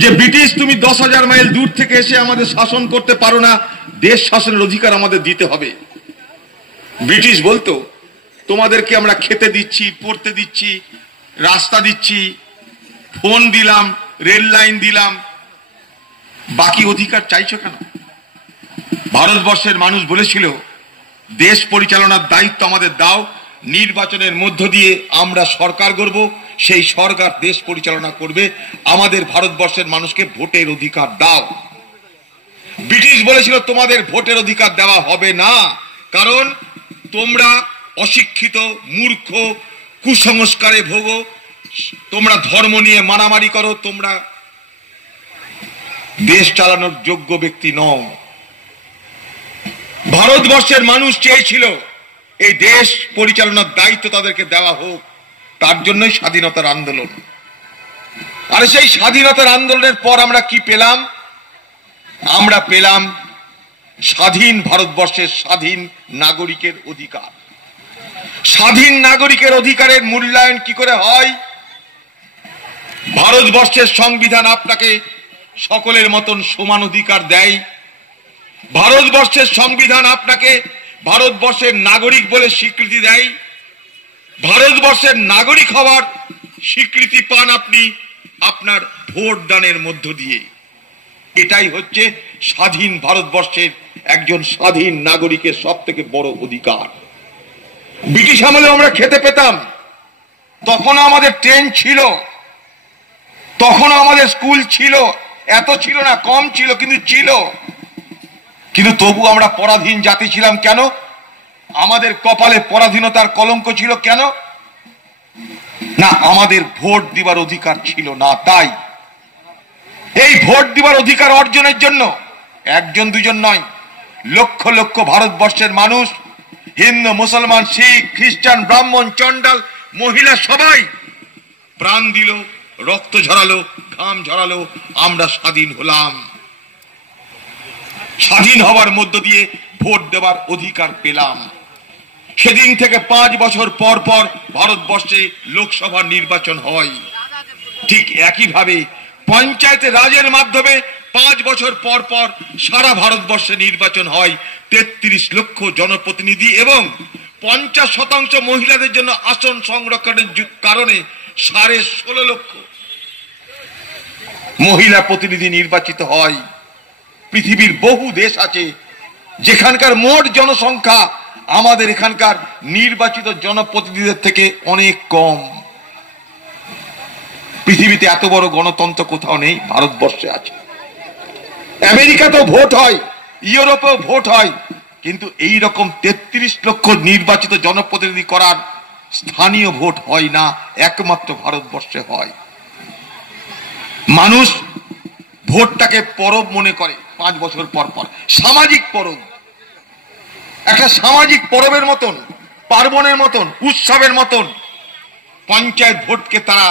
যে ব্রিটিশ তুমি দশ হাজার মাইল দূর থেকে এসে আমাদের শাসন করতে পারো না, দেশ শাসনের অধিকার আমাদের দিতে হবে। ব্রিটিশ বলতো, তোমাদেরকে আমরা খেতে দিচ্ছি, পড়তে দিচ্ছি, রাস্তা দিচ্ছি, ফোন দিলাম, রেল লাইন দিলাম। বাকি অধিকার চাইছো কেন? ভারতবর্ষের মানুষ বলেছিল, দেশ পরিচালনার দায়িত্ব আমাদের দাও নির্বাচনের মধ্য দিয়ে আমরা সরকার গড়ব, সেই সরকার দেশ পরিচালনা করবে, আমাদের ভারতবর্ষের মানুষকে ভোটের অধিকার দাও। ব্রিটিশ বলেছিল, তোমাদের ভোটের অধিকার দেওয়া হবে না, কারণ তোমরা অশিক্ষিত, মূর্খ, কুসংস্কারে ভোগো, তোমরা ধর্ম নিয়ে মারামারি করো, তোমরা দেশ চালানোর যোগ্য ব্যক্তি নও। ভারতবর্ষের মানুষ চেয়েছিল এই দেশ পরিচালনার দায়িত্ব তাদেরকে দেওয়া হোক, তার জন্যই স্বাধীনতার আন্দোলন। আর সেই স্বাধীনতার আন্দোলনের পর আমরা কি পেলাম? আমরা পেলাম স্বাধীন ভারতবর্ষের স্বাধীন নাগরিকের অধিকার। স্বাধীন নাগরিকের অধিকারের মূল্যায়ন কি করে হয়? ভারতবর্ষের সংবিধান আপনাকে সকলের মতন সমান অধিকার দেয়। ভারতবর্ষের সংবিধান আপনাকে ভারতবর্ষের নাগরিক বলে স্বীকৃতি দেয়। ভারতবর্ষের নাগরিক হওয়ার স্বীকৃতি পান আপনি আপনার ভোট দানের মধ্য দিয়ে। এটাই হচ্ছে স্বাধীন ভারতবর্ষের একজন স্বাধীন নাগরিকের সব থেকে বড় অধিকার। ব্রিটিশ আমলে আমরা খেতে পেতাম। তখন আমাদের ট্রেন ছিল। তখন আমাদের স্কুল ছিল। এত ছিল না, কম ছিল, কিন্তু ছিল। কিন্তু তবু আমরা পরাধীন জাতি ছিলাম কেন? আমাদের কপালে পরাধীনতার কলঙ্ক ছিল কেন? না, আমাদের ভোট দিবার অধিকার ছিল না, তাই। এই ভোট দিবার অধিকার অর্জনের জন্য, একজন দুজন নয়, লক্ষ লক্ষ ভারতবর্ষের মানুষ, হিন্দু, মুসলমান, শিখ, খ্রিস্টান, ব্রাহ্মণ চন্ডাল মহিলা সবাই প্রাণ দিল, রক্ত ঝরালো, ঘাম ঝরালো, আমরা স্বাধীন হলাম। স্বাধীন হওয়ার মধ্য দিয়ে ভোট দেওয়ার অধিকার পেলাম। সেদিন থেকে পাঁচ বছর পর পর ভারতবর্ষে লোকসভা নির্বাচন হয়। ঠিক একইভাবে পঞ্চায়েতে রাজের মাধ্যমে পাঁচ বছর পর পর সারা ভারতবর্ষে নির্বাচন হয় তেত্রিশ লক্ষ জনপ্রতিনিধি এবং পঞ্চাশ শতাংশ মহিলাদের জন্য আসন সংরক্ষণের কারণে সাড়ে ষোলো লক্ষ মহিলা প্রতিনিধি নির্বাচিত হয়। পৃথিবীর বহু দেশ আছে, যেখানকার মোট জনসংখ্যা আমাদের এখানকার নির্বাচিত জনপ্রতিনিধিদের থেকে অনেক কম। পৃথিবীতে এত বড় গণতন্ত্র কোথাও নেই, ভারতবর্ষে আছে। আমেরিকাতেও ভোট হয়, ইউরোপেও ভোট হয়, কিন্তু এই রকম তেত্রিশ লক্ষ নির্বাচিত জনপ্রতিনিধি করার স্থানীয় ভোট হয় না, একমাত্র ভারতবর্ষে হয়। মানুষ ভোটটাকে পরব মনে করে। পাঁচ বছর পর পর। সামাজিক পরব। একটা সামাজিক পরবের মতন, পার্বণের মতন, উৎসবের মতন পঞ্চায়েত ভোটকে তারা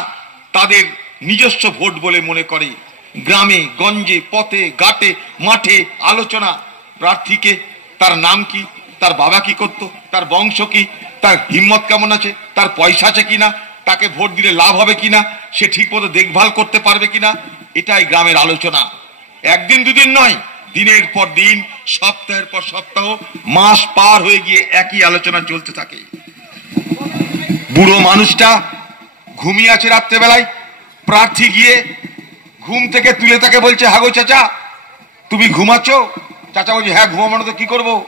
তাদের নিজস্ব ভোট বলে মনে করে। গ্রামে, গঞ্জে, পথে, ঘাটে, মাঠে আলোচনা। প্রার্থীকে তার নাম কি, তার বাবা কি করত, তার বংশ কি, তার হিম্মত কেমন আছে, তার পয়সা আছে কিনা, তাকে ভোট দিলে লাভ হবে কিনা, সে ঠিক মতো দেখভাল করতে পারবে কিনা, এটাই গ্রামের আলোচনা। একদিন দুদিন নয়, দিনের পর দিন, সপ্তাহের পর সপ্তাহ, মাস পার হয়ে গিয়ে একই আলোচনা চলতে থাকে। বুড়ো মানুষটা ঘুমিয়ে আছে রাত্রেবেলায়, প্রার্থী গিয়ে ঘুম থেকে তুলে তাকে বলছে, হাগো চাচা, তুমি ঘুমাচ্ছ? চাচা বলছে হ্যাঁ ঘুমানো তো, কি করব?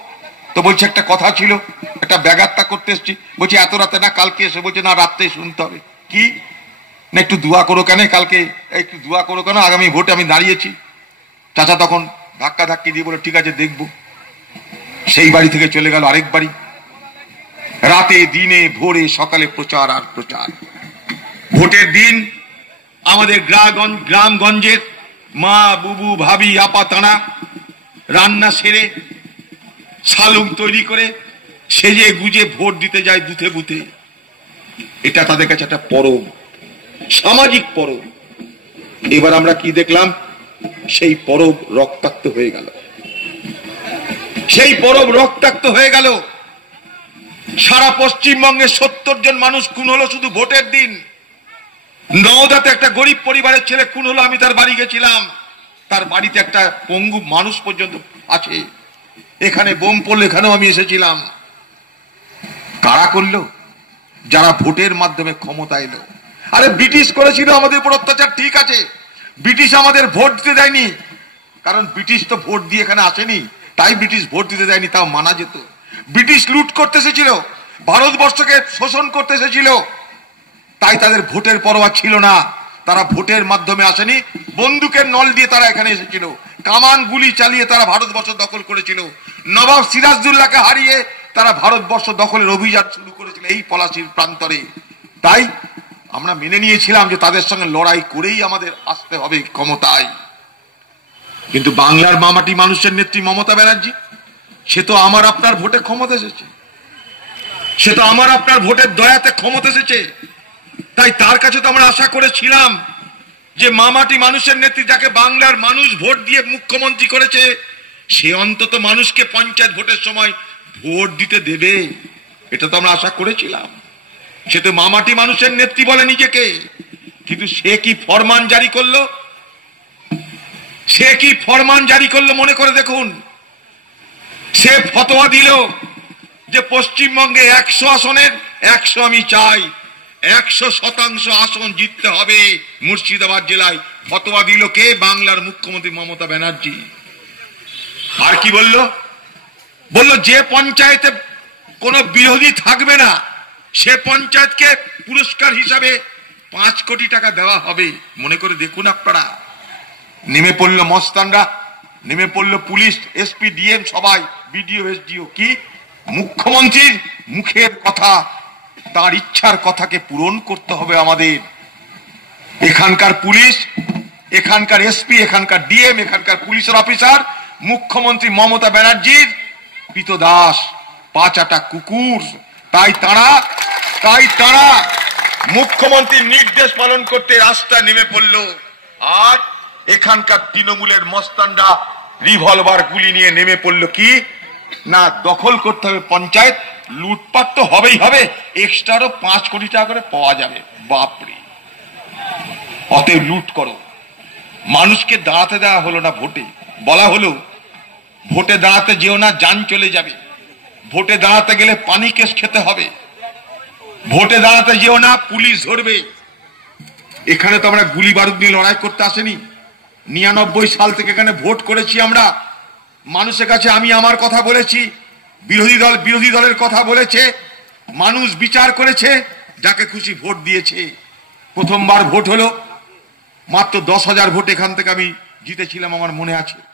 তো বলছে, একটা কথা ছিল, একটা ব্যাঘাতটা করতে এসছি। বলছি, এত রাতে না, কালকে এসে। বলছে, না রাত্রে শুনতে হবে। কি? না, একটু দোয়া করো কেন? কালকে, একটু দোয়া করো কেন? আগামী ভোটে আমি দাঁড়িয়েছি। চাচা তখন ধাক্কা ধাক্কি দিয়ে বলে, ঠিক আছে, দেখব। সেই বাড়ি থেকে চলে গেল আরেক বাড়ি। রাতে, দিনে, ভোরে, সকালে প্রচার আর প্রচার। ভোটের দিন আমাদের গ্রামগঞ্জের মা, বুবু, ভাবি, আপা, তানা রান্না সেরে শালুক তৈরি করে সেজে গুজে ভোট দিতে যায় বুথে বুথে। এটা তাদের কাছে একটা পরব সামাজিক পরব এবার আমরা কি দেখলাম? সেই পরব রক্তাক্ত হয়ে গেল। সেই পরব রক্তাক্ত হয়ে গেল। সারা পশ্চিমবঙ্গে সত্তর জন মানুষ খুন হলো শুধু ভোটের দিন। নওদাতে একটা গরিব পরিবারের ছেলে খুন হলো, আমি তার বাড়ি গেছিলাম। তার বাড়িতে একটা পঙ্গু মানুষ পর্যন্ত আছে। এখানে বোম পড়ল এখানেও আমি এসেছিলাম। কারা করল? যারা ভোটের মাধ্যমে ক্ষমতা এলো। আরে ব্রিটিশ করেছিল, আমাদের উপর অত্যাচার ঠিক আছে। ব্রিটিশ আমাদের ভোট দিতে দেয়নি। কারণ ব্রিটিশ তো ভোট দিয়ে এখানে আসেনি। তাই ব্রিটিশ ভোট দিতে দেয়নি, তাও মানা যেত। ব্রিটিশ লুট করতে এসেছিল, ভারতবর্ষকে শোষণ করতে এসেছিল। তাই তাদের ভোটের পরোয়া ছিল না। তারা ভোটের মাধ্যমে আসেনি। বন্দুকের নল দিয়ে তারা এখানে এসেছিল। কামান গুলি চালিয়ে তারা ভারতবর্ষ দখল করেছিল। নবাব সিরাজদুল্লাহকে হারিয়ে তারা ভারতবর্ষ দখলের অভিযান শুরু করেছিল এই পলাশির প্রান্তরে। তাই আমরা মেনে নিয়েছিলাম যে তাদের সঙ্গে লড়াই করেই আমাদের আসতে হবে ক্ষমতায়। কিন্তু বাংলার মামাটি মানুষের নেত্রী মমতা ব্যানার্জি, সে তো আমার আপনার ভোটে ক্ষমতা এসেছে। সে তো আমার আপনার ভোটের দয়াতে ক্ষমতা এসেছে। তাই তার কাছে তো আমরা আশা করেছিলাম যে মামাটি মানুষের নেত্রী যাকে বাংলার মানুষ ভোট দিয়ে মুখ্যমন্ত্রী করেছে, সে অন্তত মানুষকে পঞ্চায়েত ভোটের সময় ভোট দিতে দেবে। এটা তো আমরা আশা করেছিলাম। সে তো মামাটি মানুষের নেত্রী বলে নিজেকে। কিন্তু সে কি ফরমান জারি করল? সে কি ফরমান জারি করল মনে করে দেখুন। সে ফতোয়া দিল যে পশ্চিমবঙ্গে একশো আসনের, একশো আমি চাই, একশো শতাংশ আসন জিততে হবে মুর্শিদাবাদ জেলায়। ফতোয়া দিল কে? বাংলার মুখ্যমন্ত্রী মমতা ব্যানার্জি। আর কি বলল? বলল, যে পঞ্চায়েতে কোনো বিরোধী থাকবে না সে পঞ্চায়েতকে পুরস্কার হিসাবে পাঁচ কোটি টাকা দেওয়া হবে। মনে করে দেখুন আপনারা। নেমে পড়ল মস্তানরা, নেমে পড়ল পুলিশ, এসপি, ডিএম সবাই, বিডিও, এসডিও। কি? মুখ্যমন্ত্রীর মুখের কথা, তার ইচ্ছার কথাকে পূরণ করতে হবে আমাদের। এখানকার পুলিশ, এখানকার এসপি, এখানকার ডিএম, এখানকার পুলিশের অফিসার, মুখ্যমন্ত্রী মমতা ব্যানার্জির পিতদাস, পাঁচাটা কুকুর। তাই তারা তাই তারা মুখ্যমন্ত্রীর নির্দেশ পালন করতে রাস্তায় নেমে পড়ল। আর এখানকার তৃণমূলের মস্তানরা রিভলভার গুলি নিয়ে নেমে পড়ল কি? না, দখল করতে হবে পঞ্চায়েত, লুটপাট তো হবেই হবে। এক্সট্রারও পাঁচ কোটি টাকা করে পাওয়া যাবে। বাপরে। অতএব লুট করো। মানুষকে দাঁড়াতে দেওয়া হলো না ভোটে। বলা হলো, ভোটে দাঁড়াতে যেও না, যান চলে যাবে। ভোটে দাঁড়াতে গেলে পানি কেস খেতে হবে। ভোটে দাঁড়াতে যেও না, পুলিশ ধরবে। এখানে তো আমরা গুলি বারুদ নিয়ে লড়াই করতে আসেনি। নিরানব্বই সাল থেকে এখানে ভোট করেছি আমরা। মানুষের কাছে আমি আমার কথা বলেছি, বিরোধী দল বিরোধী দলের কথা বলেছে, মানুষ বিচার করেছে, যাকে খুশি ভোট দিয়েছে। প্রথমবার ভোট হলো, মাত্র দশ হাজার ভোট এখান থেকে আমি জিতেছিলাম, আমার মনে আছে।